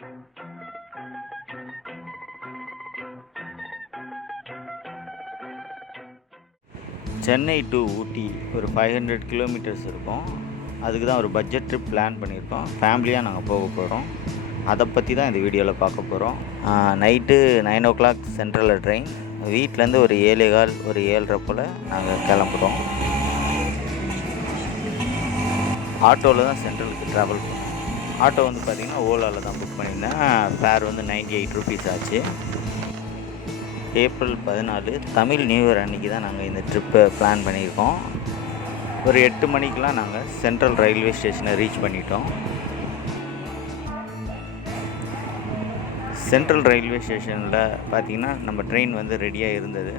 Chennai to ஊட்டி ஒரு 500 kilometres இருக்கும். அதுக்கு தான் ஒரு பட்ஜெட் ட்ரிப் பிளான் பண்ணியிருக்கோம். ஃபேமிலியாக நாங்கள் போக போகிறோம். அதை பற்றி தான் இந்த வீடியோவில் பார்க்க போகிறோம். நைட்டு 9 o'clock சென்ட்ரலில் ட்ரெயின். வீட்டிலேருந்து ஒரு 7:15 ஒரு 7:30 போல் நாங்கள் கிளம்புறோம். ஆட்டோவில் தான் சென்ட்ரலுக்கு ட்ராவல் பண்ணோம். ஆட்டோ வந்து பார்த்திங்கன்னா ஓலாவில் தான் புக் பண்ணியிருந்தேன். ஃபேர் வந்து 98 rupees ஆச்சு. ஏப்ரல் 14 தமிழ் நியூ இயர் அன்றைக்கி தான் நாங்கள் இந்த ட்ரிப்பை பிளான் பண்ணியிருக்கோம். ஒரு 8 மணிக்கெலாம் நாங்கள் சென்ட்ரல் ரயில்வே ஸ்டேஷனை ரீச் பண்ணிட்டோம். சென்ட்ரல் ரயில்வே ஸ்டேஷனில் பார்த்திங்கன்னா நம்ம ட்ரெயின் வந்து ரெடியாக இருந்தது.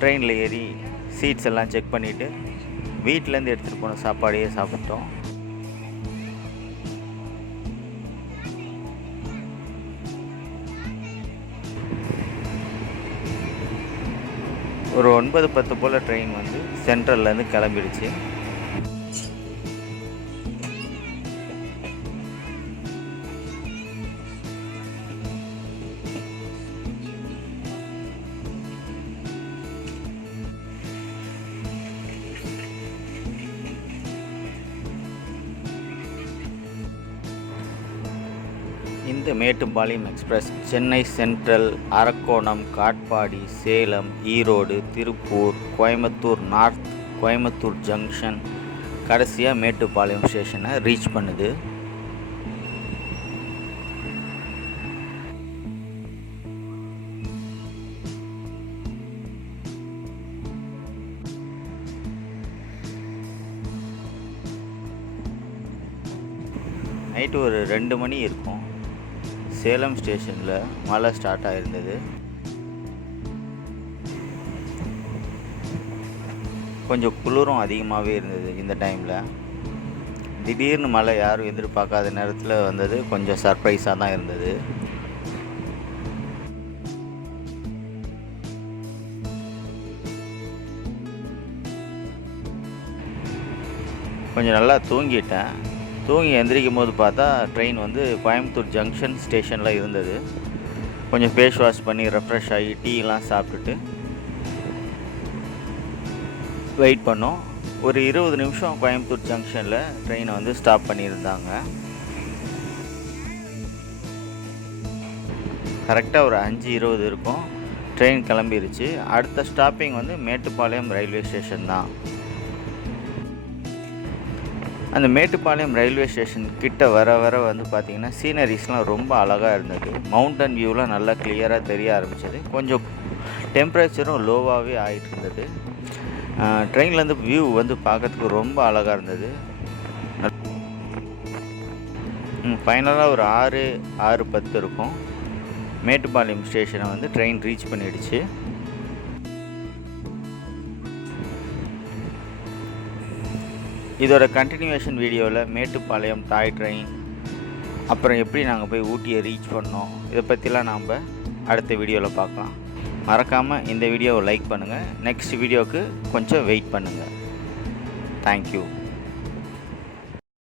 ட்ரெயினில் ஏறி சீட்ஸ் எல்லாம் செக் பண்ணிவிட்டு வீட்டிலேருந்து எடுத்துகிட்டு போன சாப்பாடையே சாப்பிட்டோம். ஒரு 9:10 போல் ட்ரெயின் வந்து சென்ட்ரல்லேருந்து கிளம்பிடுச்சு. இந்த Mettupalayam express Chennai central, Arakkonam, Katpadi, Salem, Erode, Tiruppur, Coimbatore north, Coimbatore junction, கடைசியாக மேட்டுப்பாளையம் ஸ்டேஷனை ரீச் பண்ணுது. நைட்டு ஒரு 2 மணி இருக்கும். சேலம் ஸ்டேஷனில் மழை ஸ்டார்ட் ஆகிருந்தது. கொஞ்சம் குளிரும் அதிகமாகவே இருந்தது இந்த டைமில். திடீர்னு மழை யாரும் எதிர்பார்க்காத நேரத்தில் வந்தது. கொஞ்சம் சர்ப்ரைஸாக தான் இருந்தது. கொஞ்சம் நல்லா தூங்கிட்டேன். தூங்கி எந்திரிக்கும் போது பார்த்தா ட்ரெயின் வந்து கோயம்புத்தூர் ஜங்ஷன் ஸ்டேஷனில் இருந்தது. கொஞ்சம் ஃபேஸ் வாஷ் பண்ணி ரெஃப்ரெஷ் ஆகி டீலாம் சாப்பிட்டுட்டு வெயிட் பண்ணோம். ஒரு 20 நிமிஷம் கோயம்புத்தூர் ஜங்ஷனில் ட்ரெயினை வந்து ஸ்டாப் பண்ணியிருந்தாங்க. கரெக்டாக ஒரு 5:20 இருக்கும். ட்ரெயின் கிளம்பிருச்சு. அடுத்த ஸ்டாப்பிங் வந்து மேட்டுப்பாளையம் ரயில்வே ஸ்டேஷன் தான். அந்த மேட்டுப்பாளையம் ரயில்வே ஸ்டேஷன் கிட்ட வர வந்து பார்த்திங்கன்னா சீனரிஸ்லாம் ரொம்ப அழகாக இருந்தது. மவுண்டன் வியூலாம் நல்லா கிளியராக தெரிய ஆரம்பித்தது. கொஞ்சம் டெம்பரேச்சரும் லோவாகவே ஆகிட்டு இருந்தது. ட்ரெயின்லேருந்து வியூ வந்து பார்க்கறதுக்கு ரொம்ப அழகாக இருந்தது. ஃபைனலாக ஒரு 6:10 இருக்கும். மேட்டுப்பாளையம் ஸ்டேஷனை வந்து ட்ரெயின் ரீச் பண்ணிடுச்சு. இதோட கண்டினியூவேஷன் வீடியோவில் மேட்டுப்பாளையம் டாய் ட்ரெயின், அப்புறம் எப்படி நாங்கள் போய் ஊட்டியை ரீச் பண்ணோம், இதை பற்றிலாம் நாம் அடுத்த வீடியோவில் பார்க்கலாம். மறக்காமல் இந்த வீடியோவை லைக் பண்ணுங்கள். நெக்ஸ்ட் வீடியோவுக்கு கொஞ்சம் வெயிட் பண்ணுங்கள். தேங்க்யூ.